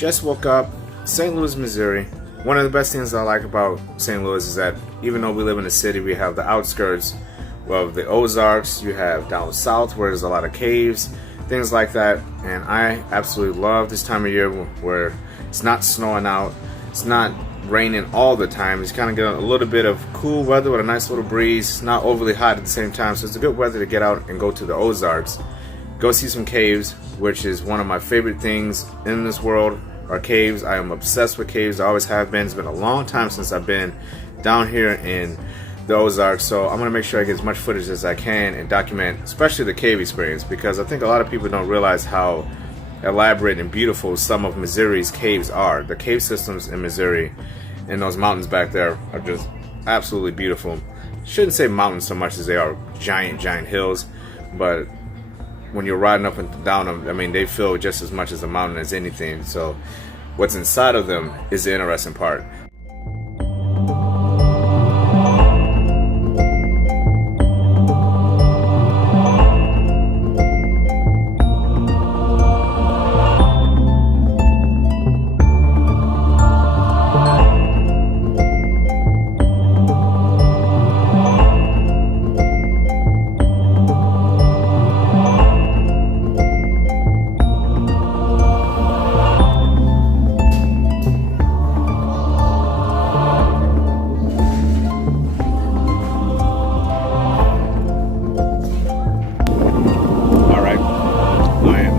Just woke up, St. Louis, Missouri. One of the best things I like about St. Louis is that even though we live in the city, we have the outskirts of the Ozarks. You have down south where there's a lot of caves, things like that. And I absolutely love this time of year where it's not snowing out, it's not raining all the time. It's kind of got a little bit of cool weather with a nice little breeze. It's not overly hot at the same time, so it's a good weather to get out and go to the Ozarks. Go see some caves, which is one of my favorite things in this world, are caves. I am obsessed with caves. I always have been. It's been a long time since I've been down here in the Ozarks, so I'm going to make sure I get as much footage as I can and document especially the cave experience, because I think a lot of people don't realize how elaborate and beautiful some of Missouri's caves are. The cave systems in Missouri and those mountains back there are just absolutely beautiful. Shouldn't say mountains so much as they are giant hills, but when you're riding up and down them, I mean, they feel just as much as a mountain as anything. So what's inside of them is the interesting part.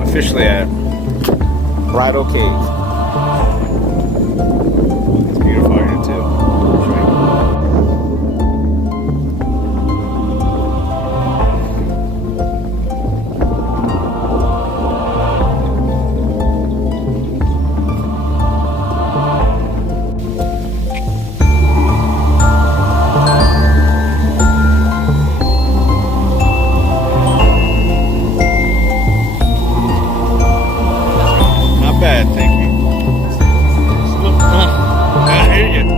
Officially at Bridal Cave. It's beautiful out here too. Bad, thank you. I hear you.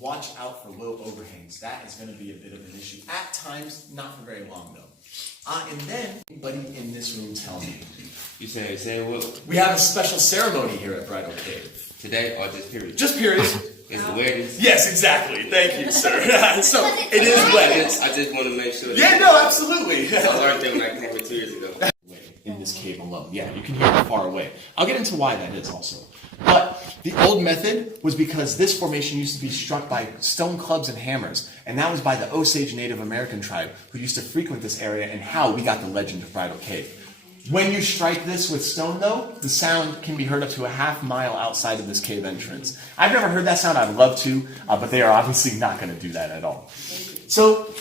Watch out for low overhangs. That is going to be a bit of an issue. At times, not for very long though. And then, anybody in this room tell me. You say what? We have a special ceremony here at Bridal Cave. Today or just period? Just period. It's the wedding. Yes, exactly. Thank you, sir. So, it is weddings. I just want to make sure. Yeah, no, absolutely. I learned that when I came here 2 years ago. In this cave alone. Yeah, you can hear it far away. I'll get into why that is also. But the old method was because this formation used to be struck by stone clubs and hammers, and that was by the Osage Native American tribe who used to frequent this area, and how we got the legend of Bridal Cave. When you strike this with stone, though, the sound can be heard up to a half mile outside of this cave entrance. I've never heard that sound. I'd love to, but they are obviously not going to do that at all. So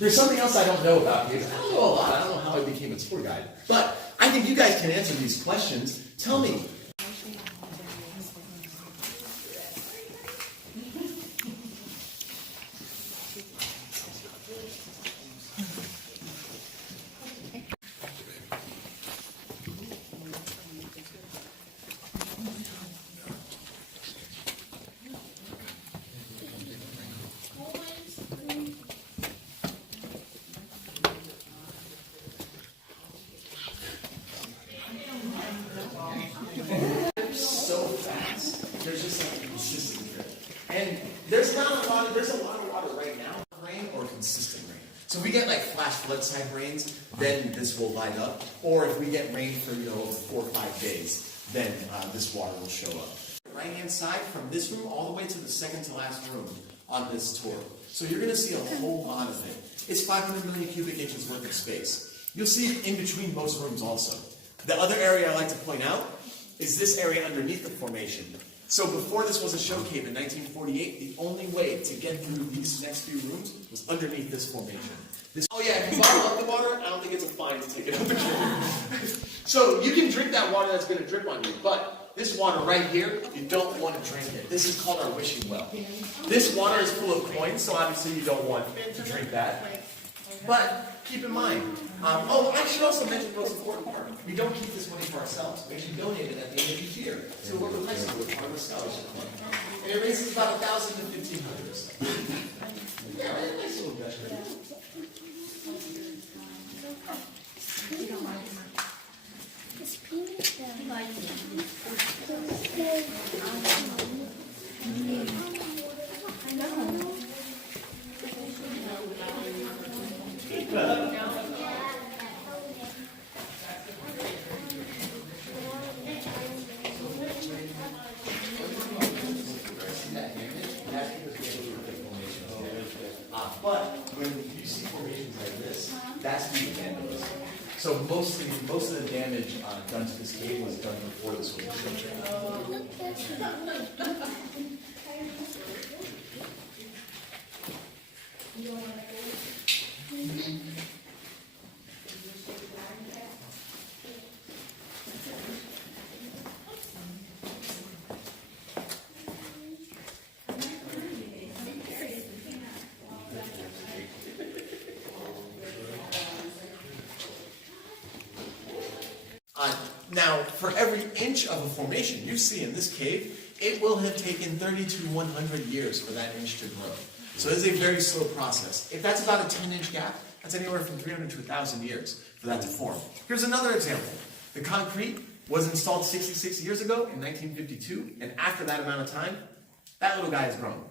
there's something else I don't know about here. I don't know a lot. I don't know how I became a tour guide, but I think you guys can answer these questions. Tell me. There's just like consistent here. And there's a lot of water right now, rain or consistent rain. So if we get like flash flood type rains, then this will light up. Or if we get rain for, over 4 or 5 days, then this water will show up. Right hand side from this room all the way to the second to last room on this tour. So you're going to see a whole lot of it. It's 500 million cubic inches worth of space. You'll see it in between most rooms also. The other area I like to point out is this area underneath the formation. So before this was a show cave in 1948, the only way to get through these next few rooms was underneath this formation. Oh yeah, if you bottle up the water, I don't think it's a fine to take it out the cave. So you can drink that water that's going to drip on you, but this water right here, you don't want to drink it. This is called our wishing well. This water is full of coins, so obviously you don't want to drink that. But keep in mind, I should also mention the most important part. We don't keep this money for ourselves. We actually donate it at the end of each year to a local high school as part of a scholarship fund. And it raises about $1,000 to $1,500 or so. Yeah, right? A nice little gesture. But when you see formations like this, that's due to vandalism. So most of the damage done to this cave was done before this was Now, for every inch of a formation you see in this cave, it will have taken 30 to 100 years for that inch to grow. So it is a very slow process. If that's about a 10-inch gap, that's anywhere from 300 to 1,000 years for that to form. Here's another example. The concrete was installed 66 years ago in 1952, and after that amount of time, that little guy has grown.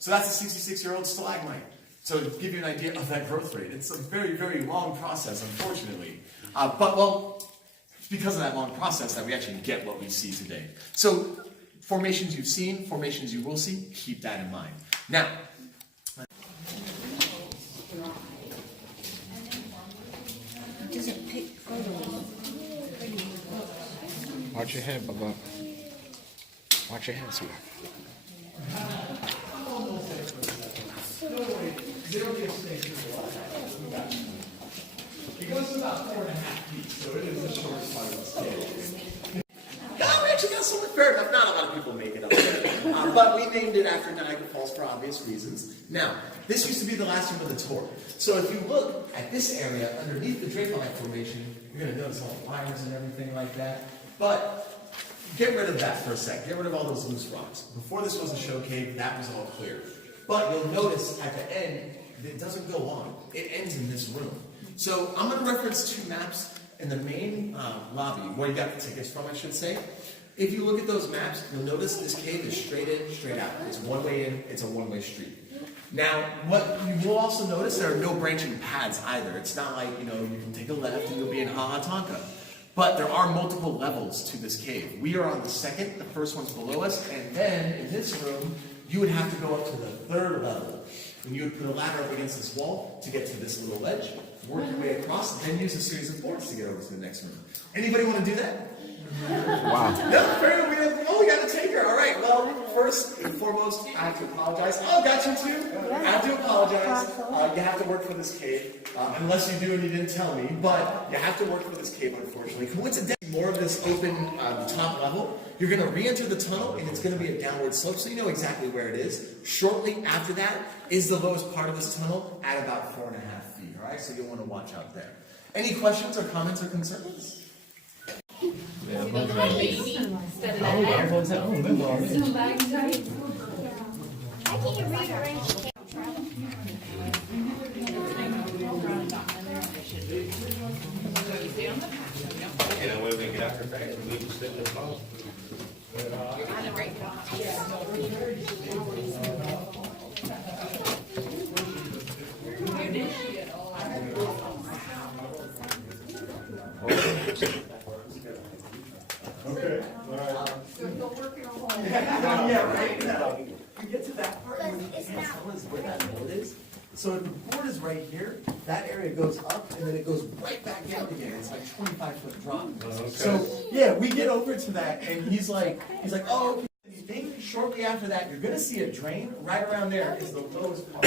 So that's a 66-year-old stalagmite. So to give you an idea of that growth rate, it's a very, very long process, unfortunately. It's because of that long process that we actually get what we see today. So formations you've seen, formations you will see, keep that in mind. Now, watch your head, Bubba. Watch your head, sweetheart. it goes to about 4.5 feet, so it is the shortest part of the cave. Yeah, we actually got something fair enough. Not a lot of people make it up there. But we named it after Niagara Falls for obvious reasons. Now, this used to be the last room of the tour. So if you look at this area underneath the Drapeline Formation, you're going to notice all the wires and everything like that. But get rid of that for a sec. Get rid of all those loose rocks. Before this was a show cave, that was all clear. But you'll notice at the end, it doesn't go on. It ends in this room. So I'm going to reference two maps in the main lobby, where you got the tickets from, I should say. If you look at those maps, you'll notice this cave is straight in, straight out. It's one way in, it's a one-way street. Now, what you will also notice, there are no branching paths either. It's not like, you can take a left and you'll be in Hahatonka. But there are multiple levels to this cave. We are on the second, the first one's below us, and then in this room, you would have to go up to the third level. And you would put a ladder up against this wall to get to this little ledge, work your way across, then use a series of boards to get over to the next room. Anybody want to do that? Wow. No, fair enough. We got a taker. All right. Well, first and foremost, I have to apologize. Oh, got you too. I have to apologize. You have to work for this cave, unless you do and you didn't tell me. But you have to work for this cave, unfortunately. Coincidentally, more of this open, the top level. You're going to re-enter the tunnel, and it's going to be a downward slope, so you know exactly where it is. Shortly after that is the lowest part of this tunnel at about 4.5 feet. All right, so you'll want to watch out there. Any questions or comments or concerns? And then when we get out here back, we can slip the phone. Okay. Yeah, right now. We get to that part where you can't tell us where that board is. So if the board is right here, that area goes up and then it goes right back down again. It's like 25-foot drop. Okay. So yeah, we get over to that and he's like, oh, okay. He's think shortly after that, you're going to see a drain. Right around there is the lowest part.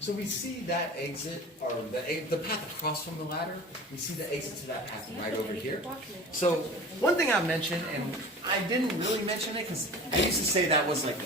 So we see that exit, or the path across from the ladder, we see the exit to that path right over here. So one thing I mentioned, and I didn't really mention it because I used to say that was like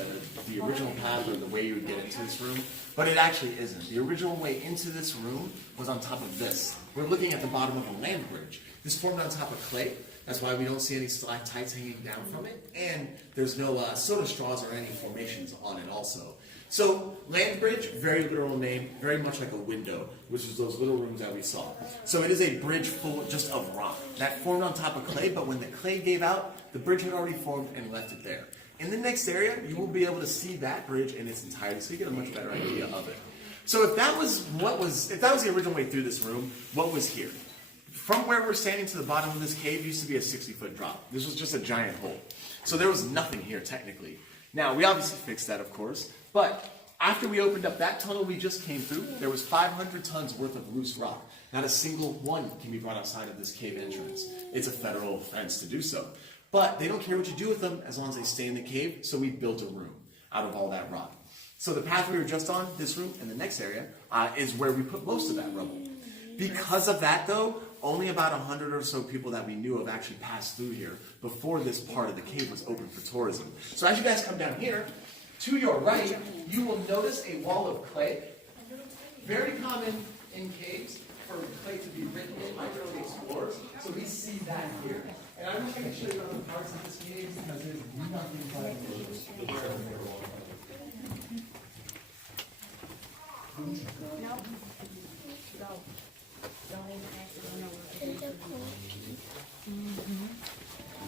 the original path or the way you would get into this room, but it actually isn't. The original way into this room was on top of this. We're looking at the bottom of a land bridge. This formed on top of clay. That's why we don't see any stalactites hanging down from it, and there's no soda straws or any formations on it also. So, land bridge, very literal name, very much like a window, which is those little rooms that we saw. So it is a bridge full just of rock that formed on top of clay, but when the clay gave out, the bridge had already formed and left it there. In the next area, you will be able to see that bridge in its entirety, so you get a much better idea of it. So if that was the original way through this room, what was here? From where we're standing to the bottom of this cave used to be a 60-foot drop. This was just a giant hole. So there was nothing here technically. Now, we obviously fixed that, of course, but after we opened up that tunnel we just came through, there was 500 tons worth of loose rock. Not a single one can be brought outside of this cave entrance. It's a federal offense to do so. But they don't care what you do with them as long as they stay in the cave, so we built a room out of all that rock. So the path we were just on, this room, and the next area, is where we put most of that rubble. Because of that, though, only about 100 or so people that we knew of actually passed through here before this part of the cave was open for tourism. So as you guys come down here, to your right, you will notice a wall of clay. Very common in caves for clay to be written in by early explorers. So we see that here. And I wish I could show you other parts of this cave because there's nothing but No. Go. Don't even ask to go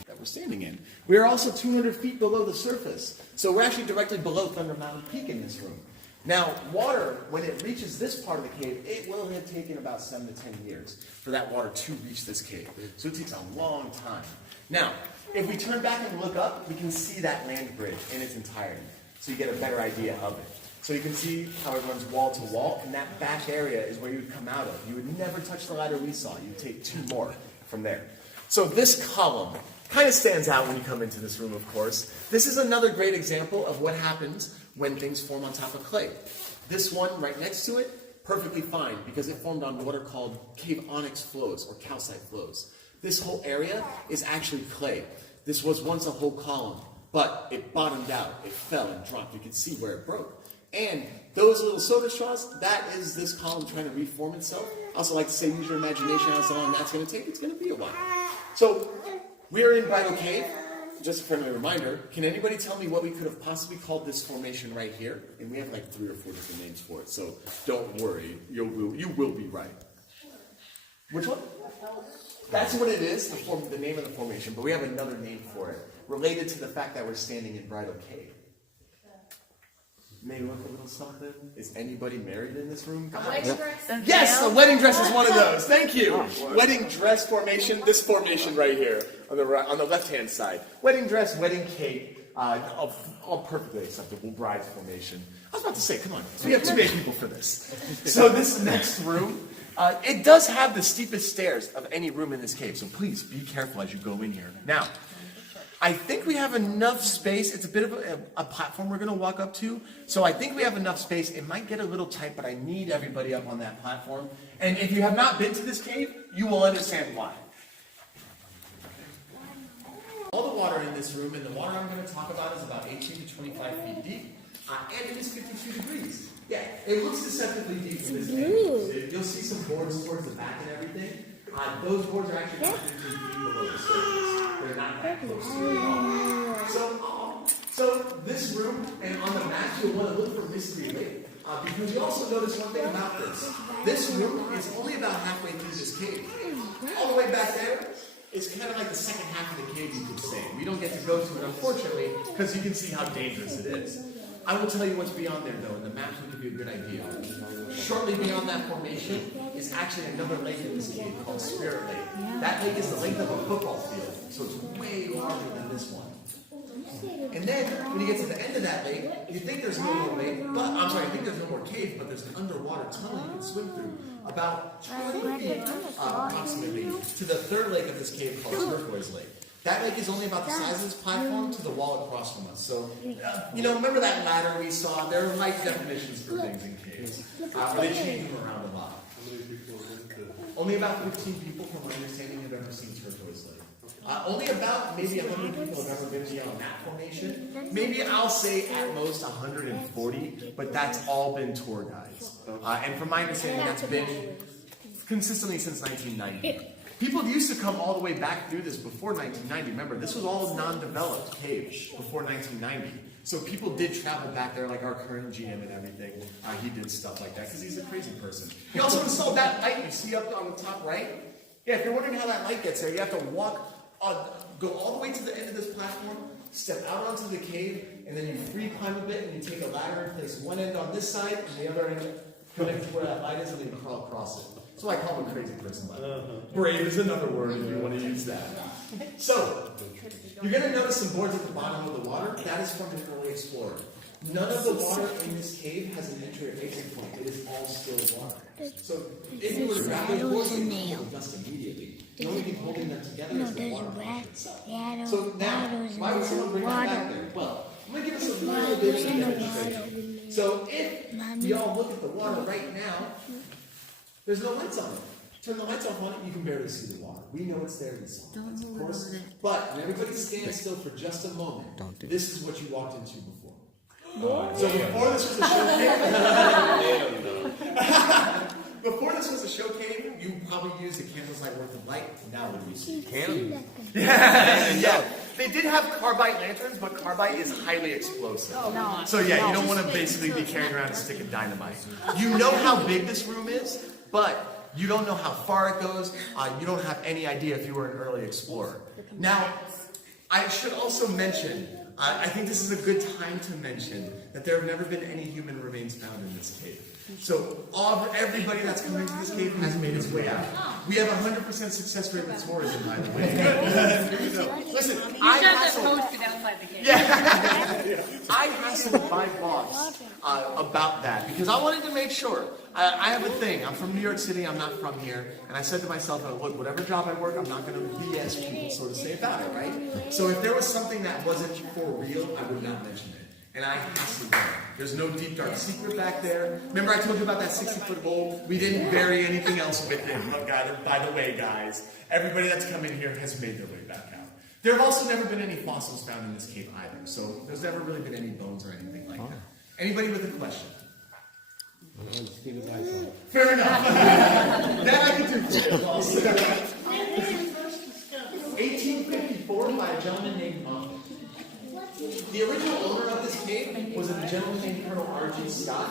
that we're standing in. We are also 200 feet below the surface. So we're actually directly below Thunder Mountain Peak in this room. Now, water, when it reaches this part of the cave, it will have taken about 7 to 10 years for that water to reach this cave. So it takes a long time. Now, if we turn back and look up, we can see that land bridge in its entirety. So you get a better idea of it. So you can see how it runs wall to wall, and that back area is where you would come out of. You would never touch the ladder we saw. You'd take 2 more from there. So this column kind of stands out when you come into this room, of course. This is another great example of what happens when things form on top of clay. This one right next to it, perfectly fine, because it formed on what are called cave onyx flows or calcite flows. This whole area is actually clay. This was once a whole column, but it bottomed out, it fell and dropped. You can see where it broke. And those little soda straws, that is this column trying to reform itself. I also like to say, use your imagination how long that's going to take. It's going to be a while. So, we're in Bridal Cave. Just a friendly reminder, can anybody tell me what we could have possibly called this formation right here? And we have like 3 or 4 different names for it, so don't worry, you will be right. Which one? That's what it is, the name of the formation, but we have another name for it, related to the fact that we're standing in Bridal Cave. Maybe look a little something. Is anybody married in this room? Yes, a wedding dress is one of those. Thank you. Wedding dress formation. This formation right here on the left-hand side. Wedding dress, wedding cake, all perfectly acceptable. Bride's formation. I was about to say, come on, we have too many people for this. So this next room, it does have the steepest stairs of any room in this cave. So please be careful as you go in here. Now, I think we have enough space. It's a bit of a platform we're going to walk up to. So I think we have enough space. It might get a little tight, but I need everybody up on that platform. And if you have not been to this cave, you will understand why. All the water in this room, and the water I'm going to talk about is about 18 to 25 feet deep. And it is 52 degrees. Yeah, it looks deceptively deep from this angle. You'll see some boards towards the back and everything. Those boards are actually 52 feet below the surface. They're not that close to it at all. So this room, and on the map, you'll want to look for Mystery Lake. Because you also notice one thing about this. This room is only about halfway through this cave. All the way back there is kind of like the second half of the cave, you could say. We don't get to go to it, unfortunately, because you can see how dangerous it is. I will tell you what's beyond there, though, and the maps will give you a good idea. Shortly beyond that formation is actually another lake in this cave called Spirit Lake. That lake is the length of a football field, so it's way larger than this one. And then, when you get to the end of that lake, you think there's no more lake, but, I'm sorry, you think there's no more cave, but there's an underwater tunnel you can swim through, about 20 feet, approximately, to the third lake of this cave called Turquoise Lake. That lake is only about the size of this platform to the wall across from us. So, remember that ladder we saw? There are height definitions for things in caves. They change them around a lot. Only about 15 people, from my understanding, have ever seen Turquoise Lake. Only about maybe 100 people have ever been beyond that formation. Maybe I'll say at most 140, but that's all been tour guides. And from my understanding, that's been consistently since 1990. People used to come all the way back through this before 1990. Remember, this was all non-developed caves before 1990. So people did travel back there, like our current GM and everything. He did stuff like that because he's a crazy person. He also installed that light you see up on the top right. Yeah, if you're wondering how that light gets there, you have to walk, go all the way to the end of this platform, step out onto the cave, and then you free climb a bit, and you take a ladder and place one end on this side, and the other end connect to where that light is, and then you crawl across it. So I call him a crazy person. Brave is another word if you want to use that. So, you're going to notice some boards at the bottom of the water. That is from an early explorer. None of the water in this cave has an entry or exit point. It is all still water. So, if you were to grab those boards, you can hold them just immediately. The only thing holding them together is the water pressure itself. So now, why would someone bring that back there? Well, I'm going to give us a little bit of a demonstration. So, if we all look at the water right now, there's no lights on it. Turn the lights off on it, you can barely see the water. We know it's there in the sun, of course. But when everybody stands still for just a moment, this is what you walked into before. So before this was a showcase, before this was a showcase, you probably used a candle's light worth of light. Now what do you see? Candle. Yeah. They did have carbide lanterns, but carbide is highly explosive. So yeah, you don't want to basically be carrying around a stick of dynamite. You know how big this room is, but you don't know how far it goes. You don't have any idea if you were an early explorer. Now, I should also mention, I think this is a good time to mention that there have never been any human remains found in this cave. So everybody that's come into this cave has made its way out. We have 100% success rate with tourism, by the way. Listen, I hassled my boss about that because I wanted to make sure. I have a thing. I'm from New York City. I'm not from here. And I said to myself, look, whatever job I work, I'm not going to BS people, so to say, about it, right? So if there was something that wasn't for real, I would not mention it. And I hassled them. There's no deep, dark secret back there. Remember I told you about that 60-foot hole? We didn't bury anything else with it. By the way, guys, everybody that's come in here has made their way back out. There have also never been any fossils found in this cave either. So there's never really been any bones or anything like that. Anybody with a question? Fair enough. That I can do for you also. 1854 by a gentleman named Monk. The original owner of this cave was a gentleman named Colonel R.G. Scott.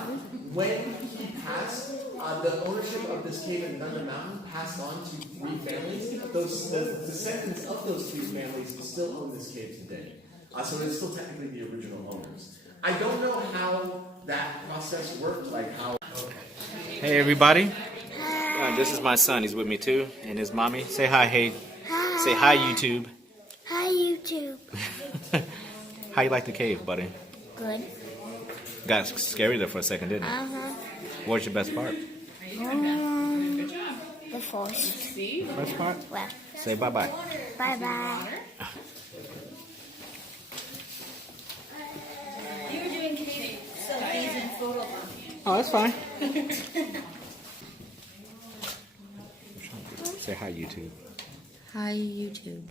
When he passed, the ownership of this cave in Thunder Mountain passed on to 3 families. The descendants of those 3 families still own this cave today. So it's still technically the original owners. I don't know how that process worked, like how... Hey everybody, this is my son, he's with me too, and his mommy. Say hi, hey. Hi. Say hi, YouTube. Hi, YouTube. How you like the cave, buddy? Good. Got scary there for a second, didn't it? What was your best part? The first. Best part? Well. Say bye-bye. Bye-bye. You were doing selfies and photo ops. Oh, that's fine. Say hi, YouTube. Hi, YouTube.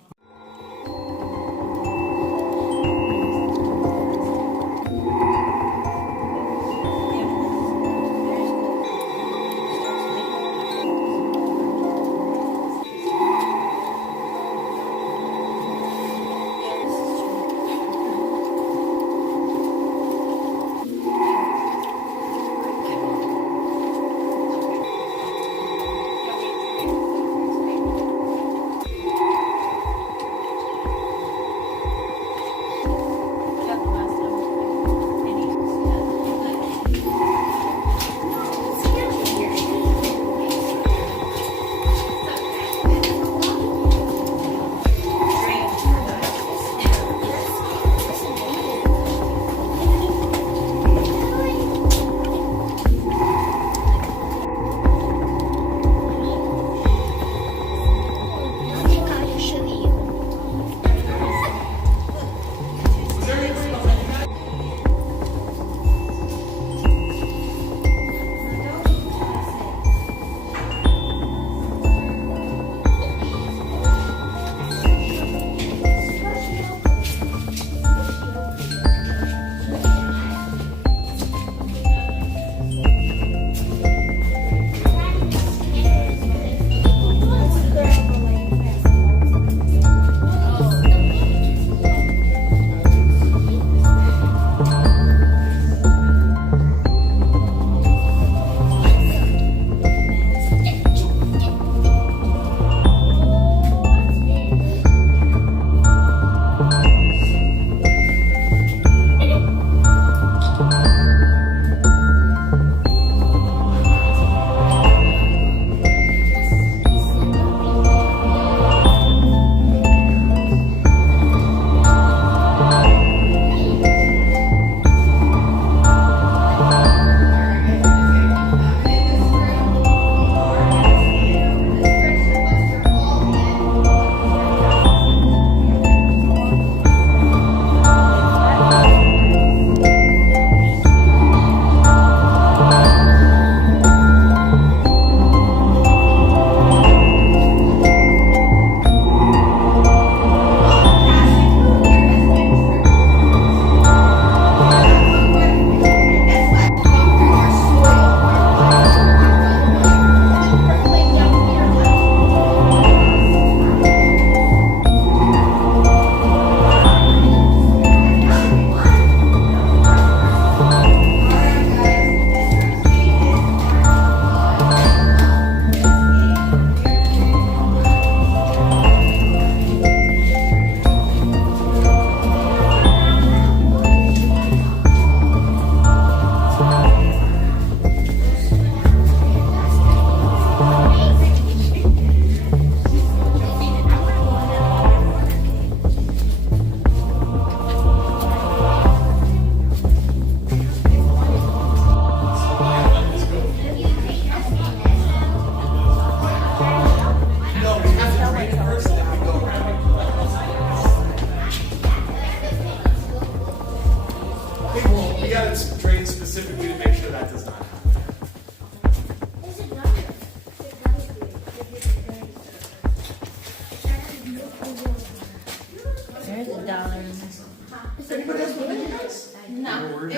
afterwards.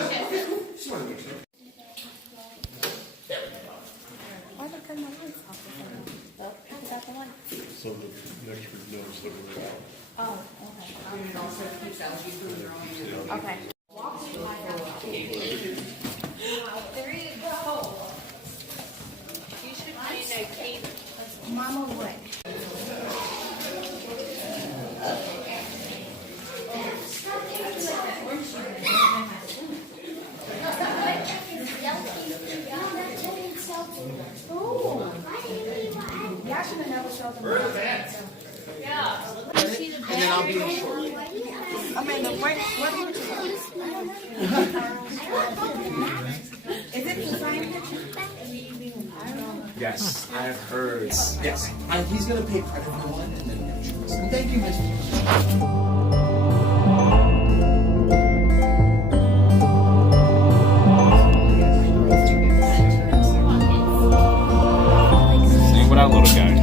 Just want to make sure. Why did I turn my lights off? Is that the one? So the expert knows that we're out. Oh, okay. It also keeps algae from growing. Okay. There you go. You should be in a cave. Mama would. And then I'll be in shortly. Is it designed? Yes, I've heard. Yes. He's going to pay credit for one and then insurance. And thank you, Mr. Sing without little guy.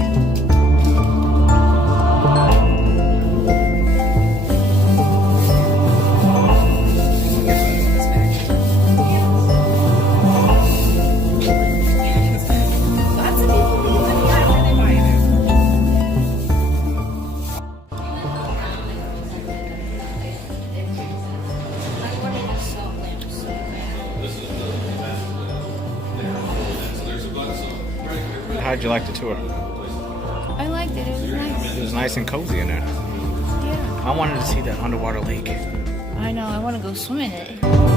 How'd you like the tour? I liked it. It was nice. It was nice and cozy in there. Yeah. I wanted to see that underwater lake. I know. I want to go swim in it.